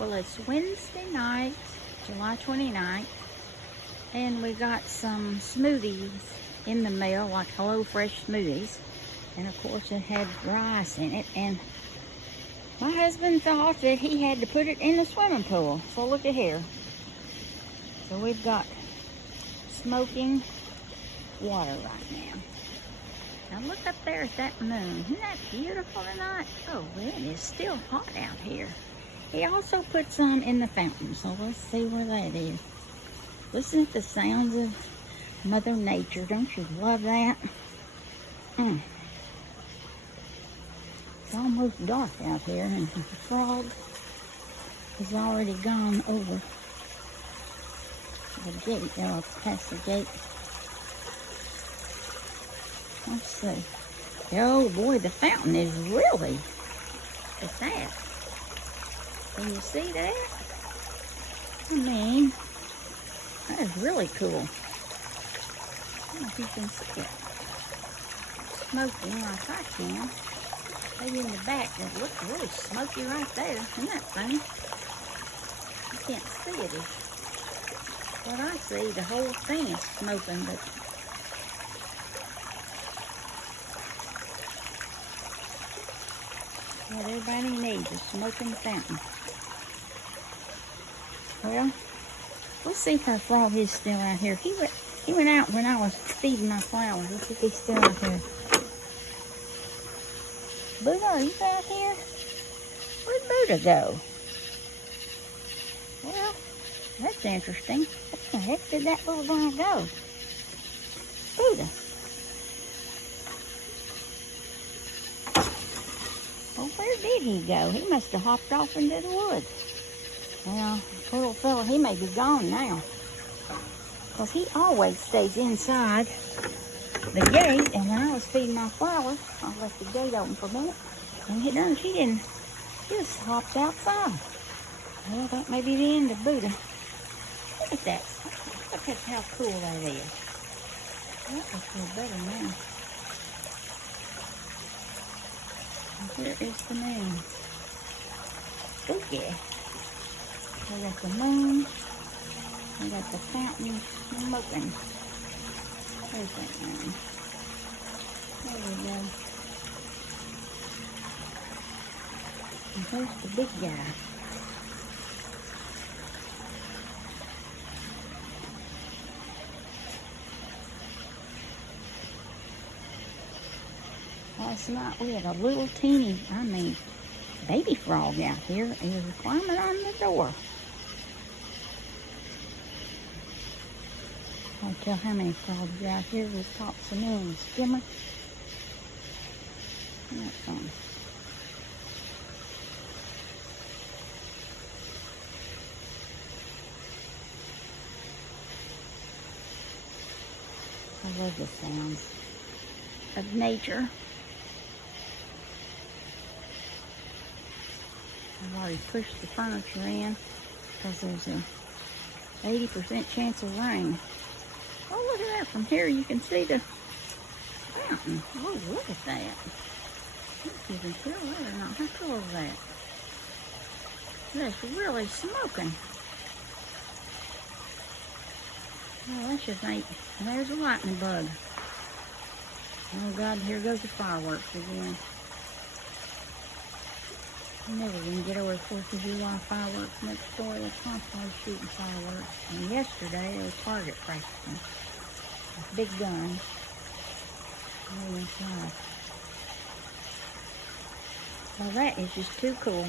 Well, it's Wednesday night, July 29th, and we got some smoothies in the mail, like Hello Fresh smoothies. And of course it had rice in it, and my husband thought that he had to put it in the swimming pool. So look at here. So we've got smoking water right now. Now look up there at that moon. Isn't that beautiful tonight? Oh, it is still hot out here. He also put some in the fountain, so let's see where that is. Listen to the sounds of Mother Nature. Don't you love that? It's almost dark out here, and the frog has already gone over the gate. Oh, past the gate. Let's see. Oh boy, the fountain is really, it's that. Can you see that? I mean, that is really cool. I don't know if you can see it. Smoking like I can. Maybe in the back, it looks really smoky right there. Isn't that funny? You can't see it. What I see, the whole thing is smoking, but what everybody needs is a smoking fountain. Well, we'll see if our frog is still out here. He went out when I was feeding my flowers. Let's see if he's still out here. Buddha, are you out here? Where'd Buddha go? Well, that's interesting. Where the heck did that little guy go? Buddha. Well, where did he go? He must have hopped off into the woods. Well, poor little fella, he may be gone now. Because he always stays inside the gate, and when I was feeding my flowers, I left the gate open for a minute, and he didn't, he just hopped outside. Well, that may be the end of Buddha. Look at that. Look at how cool that is. That will feel better now. And here is the moon. Spooky. We got the moon. We got the fountain smoking. There's that moon. There we go. And here's the big guy. Last night we had a little teeny, baby frog out here. He was climbing on the door. I'll tell how many frogs are out here. We caught some in the skimmer. That's fun. I love the sounds of nature. I've already pushed the furniture in because there's a 80% chance of rain. Oh, look at that. From here you can see the fountain. Oh, look at that. I don't know if you can tell that or not. How cool is that? That's really smoking. Oh, that's just neat. And there's a lightning bug. Oh God, here goes the fireworks again. I'm never going to get over 4th of July fireworks next door. They're constantly shooting fireworks. And yesterday, they were target practicing with big guns. Oh, that's life. Well, that is just too cool.